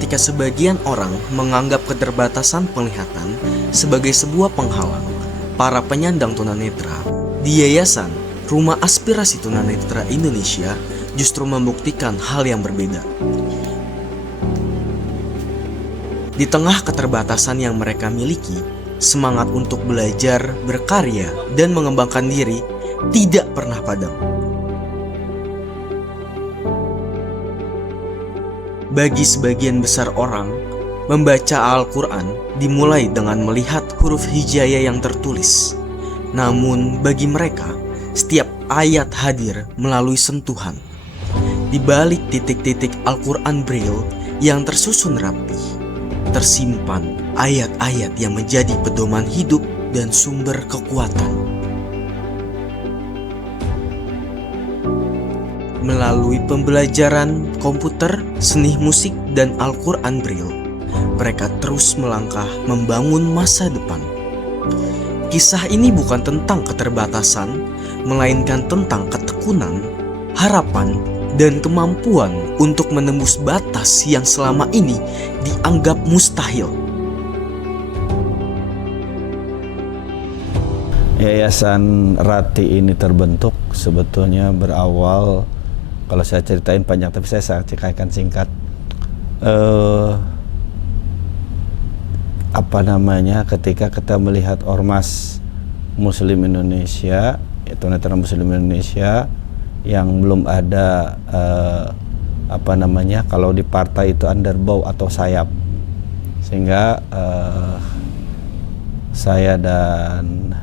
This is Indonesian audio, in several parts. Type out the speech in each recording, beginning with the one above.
ketika sebagian orang menganggap keterbatasan penglihatan sebagai sebuah penghalang para penyandang tunanetra, di Yayasan Rumah Aspirasi Tunanetra Indonesia justru membuktikan hal yang berbeda. Di tengah keterbatasan yang mereka miliki, semangat untuk belajar, berkarya, dan mengembangkan diri tidak pernah padam. Bagi sebagian besar orang, membaca Al-Quran dimulai dengan melihat huruf hijaiyah yang tertulis. Namun bagi mereka, setiap ayat hadir melalui sentuhan. Di balik titik-titik Al-Quran Braille yang tersusun rapi, tersimpan ayat-ayat yang menjadi pedoman hidup dan sumber kekuatan. Melalui pembelajaran komputer, seni musik, dan Al-Quran Braille, mereka terus melangkah membangun masa depan. Kisah ini bukan tentang keterbatasan, melainkan tentang ketekunan, harapan, dan kemampuan untuk menembus batas yang selama ini dianggap mustahil. Yayasan Rati ini terbentuk sebetulnya berawal, kalau saya ceritain panjang tapi saya ceritakan singkat. Ketika kita melihat Ormas Muslim Indonesia, tunanetra Muslim Indonesia yang belum ada kalau di partai itu underbow atau sayap, sehingga saya dan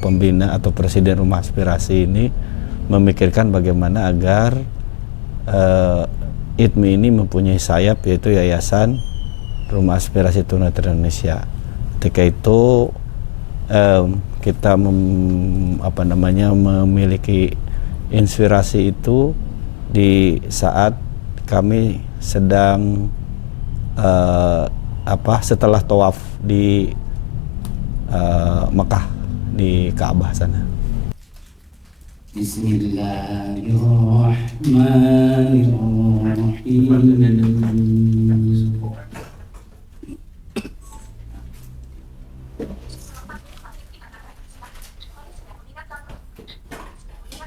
pembina atau presiden Rumah Aspirasi ini memikirkan bagaimana agar ITMI ini mempunyai sayap, yaitu Yayasan Rumah Aspirasi Tunanetra Indonesia. Ketika itu kita memiliki inspirasi itu di saat kami sedang setelah tawaf di Mekah, di Ka'bah sana. Bismillahirrahmanirrahim.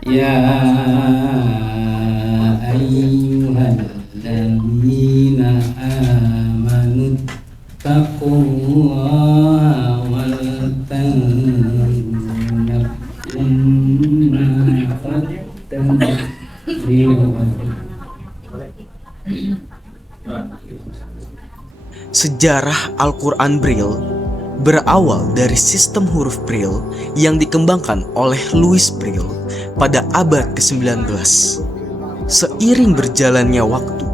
Ya ayyuhalladzina amanu taqullaha wal tanzur nafsum ma qaddamat lighad. Sejarah Al-Quran Braille berawal dari sistem huruf Braille yang dikembangkan oleh Louis Braille pada abad ke-19. Seiring berjalannya waktu,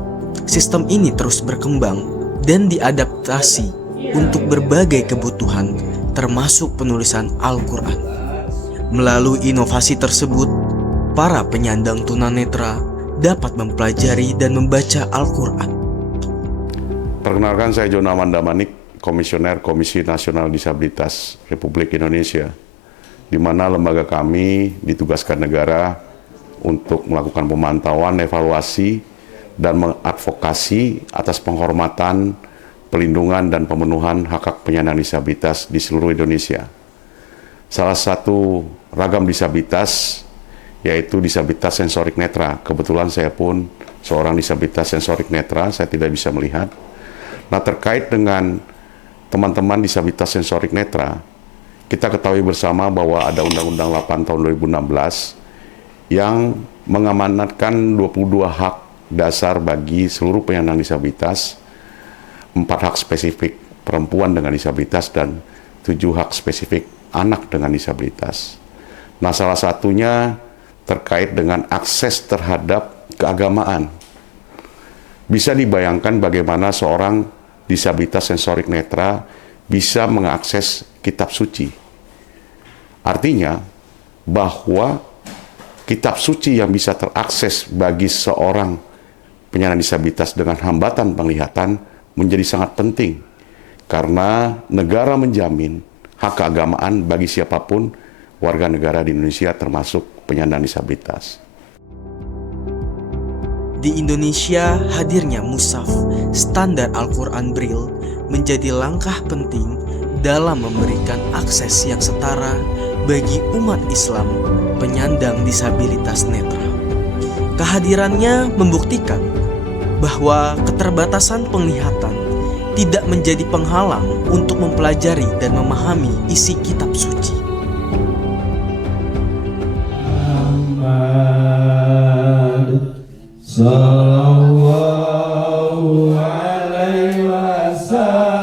sistem ini terus berkembang dan diadaptasi untuk berbagai kebutuhan, termasuk penulisan Al-Quran. Melalui inovasi tersebut, para penyandang tunanetra dapat mempelajari dan membaca Al-Quran. Perkenalkan, saya John Amanda Manik, Komisioner Komisi Nasional Disabilitas Republik Indonesia, di mana lembaga kami ditugaskan negara untuk melakukan pemantauan, evaluasi, dan mengadvokasi atas penghormatan, pelindungan, dan pemenuhan hak-hak penyandang disabilitas di seluruh Indonesia. Salah satu ragam disabilitas yaitu disabilitas sensorik netra. Kebetulan saya pun seorang disabilitas sensorik netra, saya tidak bisa melihat. Nah, terkait dengan teman-teman disabilitas sensorik netra, kita ketahui bersama bahwa ada Undang-Undang 8 tahun 2016 yang mengamanatkan 22 hak dasar bagi seluruh penyandang disabilitas, 4 hak spesifik perempuan dengan disabilitas, dan 7 hak spesifik anak dengan disabilitas. Nah, salah satunya terkait dengan akses terhadap keagamaan. Bisa dibayangkan bagaimana seorang disabilitas sensorik netra bisa mengakses kitab suci. Artinya bahwa kitab suci yang bisa terakses bagi seorang penyandang disabilitas dengan hambatan penglihatan menjadi sangat penting, karena negara menjamin hak keagamaan bagi siapapun warga negara di Indonesia, termasuk penyandang disabilitas. Di Indonesia, hadirnya mushaf standar Al-Quran Braille menjadi langkah penting dalam memberikan akses yang setara bagi umat Islam penyandang disabilitas netra. Kehadirannya membuktikan bahwa keterbatasan penglihatan tidak menjadi penghalang untuk mempelajari dan memahami isi kitab suci. Sallallahu alaihi wasallam.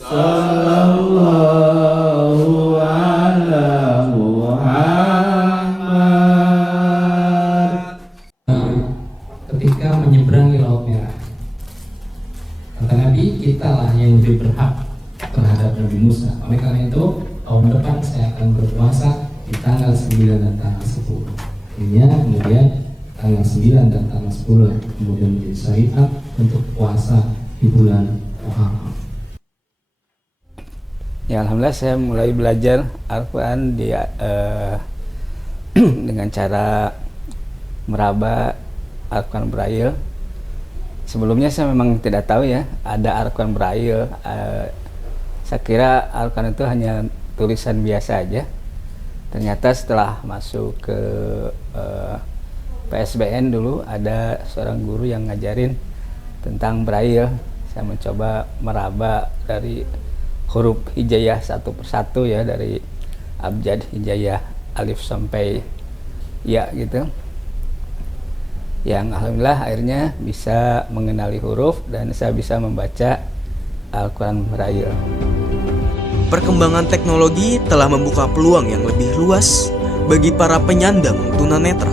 Sallallahu ala Muhammad. Ketika menyeberangi Laut Merah, kata Nabi, kitalah yang lebih berhak terhadap Nabi Musa. Oleh karena itu, tahun depan saya akan berpuasa di tanggal 9 dan tanggal 10. Kemudian tanggal 9 dan tanggal 10 kemudian menjadi syariat untuk puasa di bulan Muharram. Ya, alhamdulillah saya mulai belajar Al-Quran dengan cara meraba Al-Quran Braille. Sebelumnya saya memang tidak tahu ya ada Al-Quran Braille. Saya kira Al-Quran itu hanya tulisan biasa aja. Ternyata setelah masuk ke PSBN dulu ada seorang guru yang ngajarin tentang Braille. Saya mencoba meraba dari huruf hijaiyah satu persatu ya, dari abjad hijaiyah alif sampai ya gitu. Yang alhamdulillah akhirnya bisa mengenali huruf dan saya bisa membaca Al-Quran Braille. Perkembangan teknologi telah membuka peluang yang lebih luas bagi para penyandang tunanetra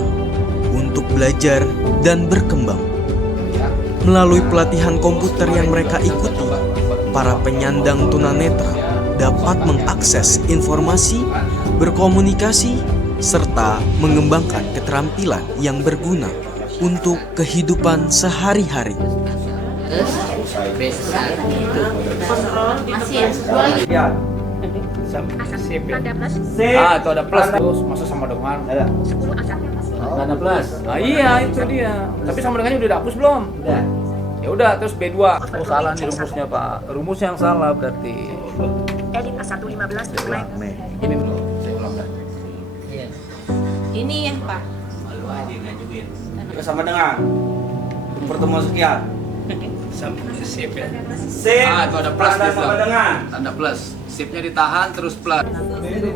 untuk belajar dan berkembang. Melalui pelatihan komputer yang mereka ikuti, para penyandang tunanetra dapat mengakses informasi, berkomunikasi, serta mengembangkan keterampilan yang berguna untuk kehidupan sehari-hari. Itu ada plus terus masa sama dengan ada 10 ada plus. Iya itu dia. Tapi sama dengannya udah dihapus belum? Udah. Ya udah terus B2. Oh salah nih rumusnya Pak. Rumus yang salah berarti. Edit A115 Nih, ini dulu. Saya ulang dah. Ini ya Pak. Malu aja ngajuin. Itu sama dengan pertemuan sekian. Sip ya. Sip. Itu ada plus di sama dengan. Tanda plus. Sipnya ditahan terus plus. Nggak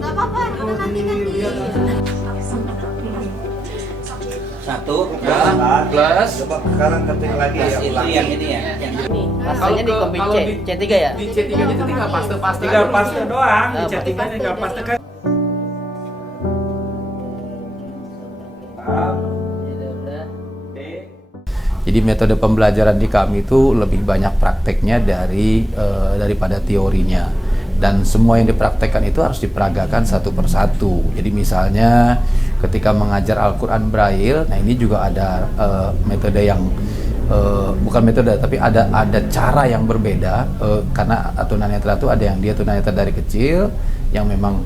apa-apa, nanti Satu. Ya, plus. Coba sekarang ketik lagi ya. Ulangi. Yang ini ya. Rasanya di kompi C3 ya? Di C3 itu tinggal paste-paste. Tinggal paste doang. Di chattingan tinggal paste kan. Jadi metode pembelajaran di kami itu lebih banyak prakteknya daripada teorinya, dan semua yang dipraktekkan itu harus diperagakan satu persatu. Jadi misalnya ketika mengajar Al-Quran Braille, nah ini juga ada metode yang bukan metode tapi ada cara yang berbeda, karena tunanetra itu ada yang dia tunanetra dari kecil yang memang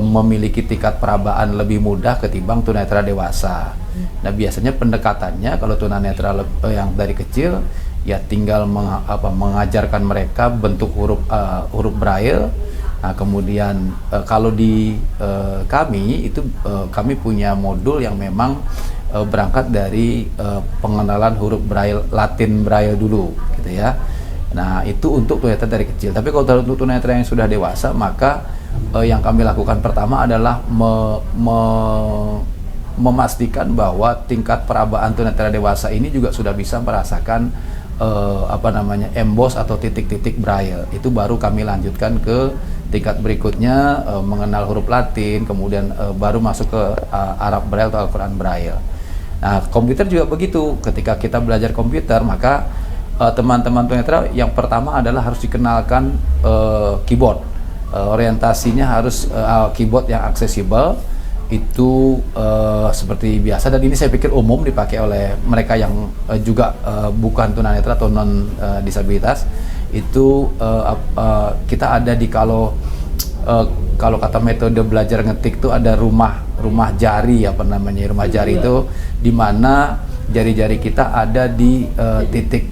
memiliki tingkat perabaan lebih mudah ketimbang tunanetra dewasa. Nah biasanya pendekatannya kalau tunanetra yang dari kecil ya tinggal mengajarkan mereka bentuk huruf Braille. Nah kemudian kalau di kami itu kami punya modul yang memang berangkat dari pengenalan huruf Braille, Latin Braille dulu gitu ya. Nah itu untuk tunanetra dari kecil. Tapi kalau untuk tunanetra yang sudah dewasa, maka yang kami lakukan pertama adalah memastikan bahwa tingkat perabaan tunanetra dewasa ini juga sudah bisa merasakan emboss atau titik-titik Braille. Itu baru kami lanjutkan ke tingkat berikutnya, mengenal huruf Latin, kemudian baru masuk ke Arab Braille atau Al-Quran Braille. Nah komputer juga begitu. Ketika kita belajar komputer, maka teman-teman tunanetra yang pertama adalah harus dikenalkan keyboard. Orientasinya harus keyboard yang aksesibel. Itu seperti biasa, dan ini saya pikir umum dipakai oleh mereka yang juga bukan tunanetra atau non disabilitas. Itu kita ada di kalau kalau kata metode belajar ngetik tuh ada rumah jari, apa namanya, rumah jari itu di mana jari-jari kita ada di titik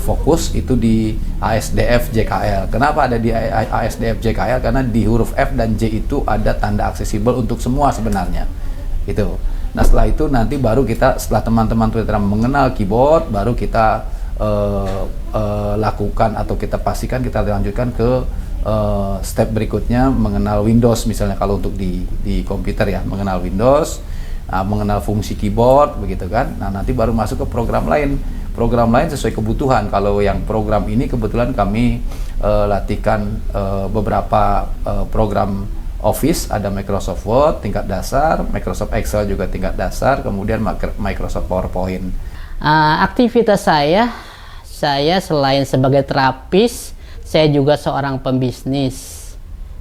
fokus itu di ASDF JKL. Kenapa ada di ASDF JKL? Karena di huruf F dan J itu ada tanda aksesibel untuk semua sebenarnya. Gitu. Nah setelah itu nanti baru kita, setelah teman-teman tunanetra mengenal keyboard, baru kita lakukan atau kita pastikan, kita lanjutkan ke step berikutnya mengenal Windows, misalnya kalau untuk di komputer ya, mengenal Windows, mengenal fungsi keyboard begitu kan. Nah nanti baru masuk ke program lain sesuai kebutuhan. Kalau yang program ini kebetulan kami latihkan beberapa program Office, ada Microsoft Word tingkat dasar, Microsoft Excel juga tingkat dasar, kemudian Microsoft PowerPoint. Aktivitas saya selain sebagai terapis, saya juga seorang pembisnis,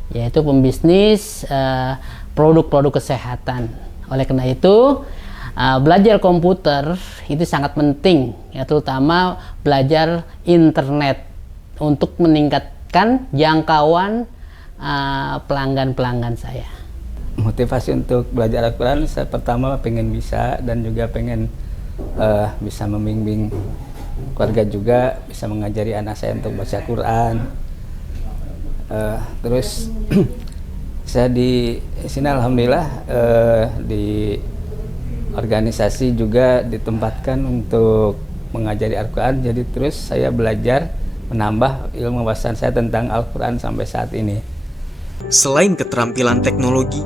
yaitu pembisnis produk-produk kesehatan. Oleh karena itu, belajar komputer itu sangat penting, ya, terutama belajar internet untuk meningkatkan jangkauan pelanggan-pelanggan saya. Motivasi untuk belajar Al-Quran, saya pertama pengen bisa, dan juga pengen bisa membimbing keluarga juga, bisa mengajari anak saya untuk baca Quran. Terus saya di sini alhamdulillah di organisasi juga ditempatkan untuk mengajari Al-Quran. Jadi terus saya belajar menambah ilmu wawasan saya tentang Al-Quran sampai saat ini. Selain keterampilan teknologi,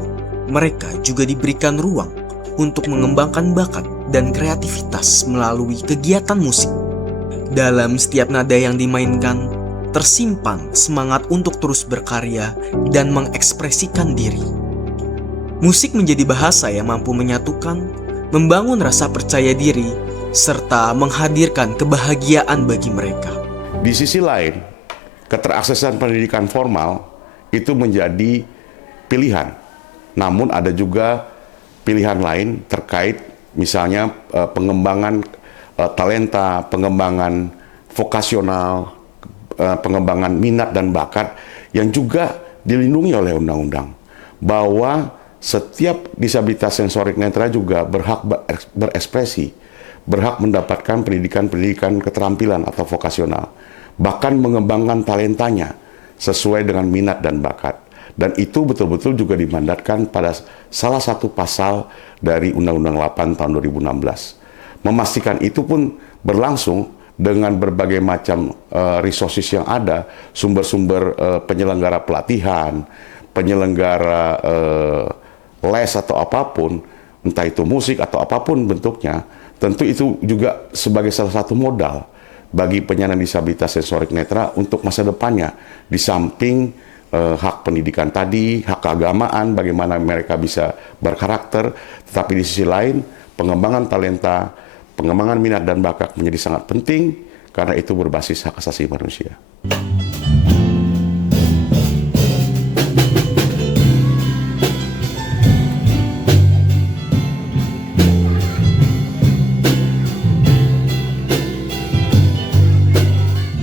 mereka juga diberikan ruang untuk mengembangkan bakat dan kreativitas melalui kegiatan musik. Dalam setiap nada yang dimainkan, tersimpan semangat untuk terus berkarya dan mengekspresikan diri. Musik menjadi bahasa yang mampu menyatukan, membangun rasa percaya diri, serta menghadirkan kebahagiaan bagi mereka. Di sisi lain, keteraksesan pendidikan formal itu menjadi pilihan. Namun ada juga pilihan lain terkait misalnya pengembangan talenta, pengembangan vokasional, pengembangan minat dan bakat yang juga dilindungi oleh undang-undang. Bahwa setiap disabilitas sensorik netra juga berhak berekspresi, berhak mendapatkan pendidikan keterampilan atau vokasional, bahkan mengembangkan talentanya sesuai dengan minat dan bakat. Dan itu betul-betul juga dimandatkan pada salah satu pasal dari Undang-Undang 8 tahun 2016. Memastikan itu pun berlangsung dengan berbagai macam resources yang ada, sumber-sumber penyelenggara pelatihan, penyelenggara les atau apapun, entah itu musik atau apapun bentuknya, tentu itu juga sebagai salah satu modal bagi penyandang disabilitas sensorik netra untuk masa depannya. Di samping hak pendidikan tadi, hak keagamaan, bagaimana mereka bisa berkarakter, tetapi di sisi lain pengembangan talenta, pengembangan minat dan bakat menjadi sangat penting karena itu berbasis hak asasi manusia.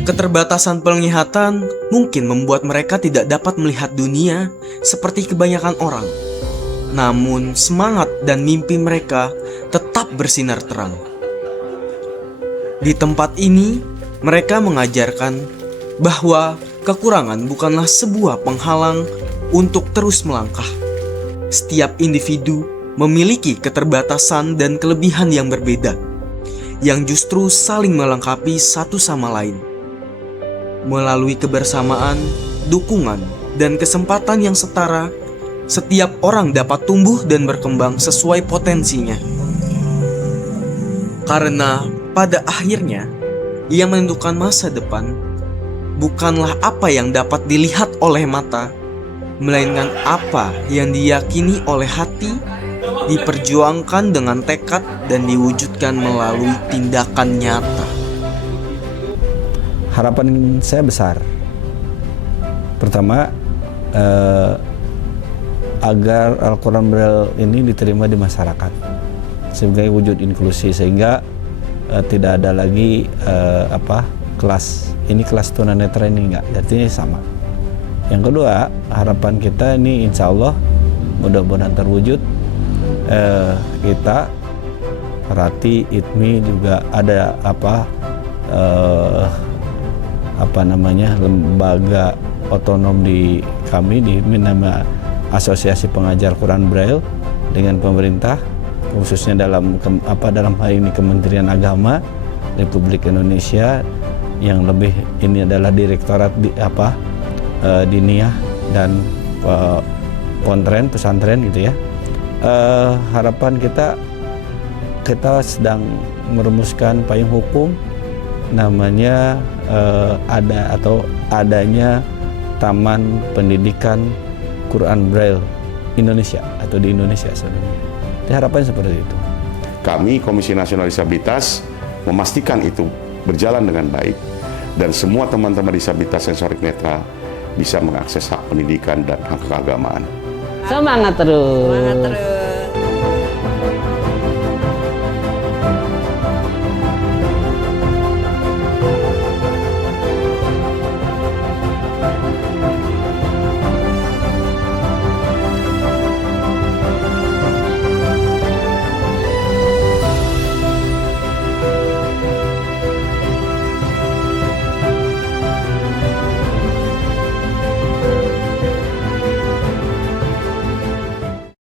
Keterbatasan penglihatan mungkin membuat mereka tidak dapat melihat dunia seperti kebanyakan orang. Namun semangat dan mimpi mereka tetap bersinar terang. Di tempat ini, mereka mengajarkan bahwa kekurangan bukanlah sebuah penghalang untuk terus melangkah. Setiap individu memiliki keterbatasan dan kelebihan yang berbeda, yang justru saling melengkapi satu sama lain. Melalui kebersamaan, dukungan, dan kesempatan yang setara, setiap orang dapat tumbuh dan berkembang sesuai potensinya. Karena pada akhirnya, yang menentukan masa depan bukanlah apa yang dapat dilihat oleh mata, melainkan apa yang diyakini oleh hati, diperjuangkan dengan tekad dan diwujudkan melalui tindakan nyata. Harapan saya besar. Pertama, agar Al-Quran Braille ini diterima di masyarakat sebagai wujud inklusi, sehingga tidak ada lagi kelas tunanetra ini enggak, artinya sama. Yang kedua, harapan kita ini insya Allah mudah-mudahan terwujud. Kita Rati, ITMI juga ada lembaga otonom di kami di nama Asosiasi Pengajar Quran Braille dengan pemerintah, khususnya dalam hal ini Kementerian Agama Republik Indonesia, yang lebih ini adalah Direktorat Diniyah dan pesantren gitu ya. Harapan kita sedang merumuskan payung hukum, namanya adanya Taman Pendidikan Quran Braille Indonesia atau di Indonesia sebenarnya. Harapannya seperti itu. Kami Komisi Nasional Disabilitas memastikan itu berjalan dengan baik dan semua teman-teman disabilitas sensorik netra bisa mengakses hak pendidikan dan hak keagamaan. Semangat terus. Semangat terus.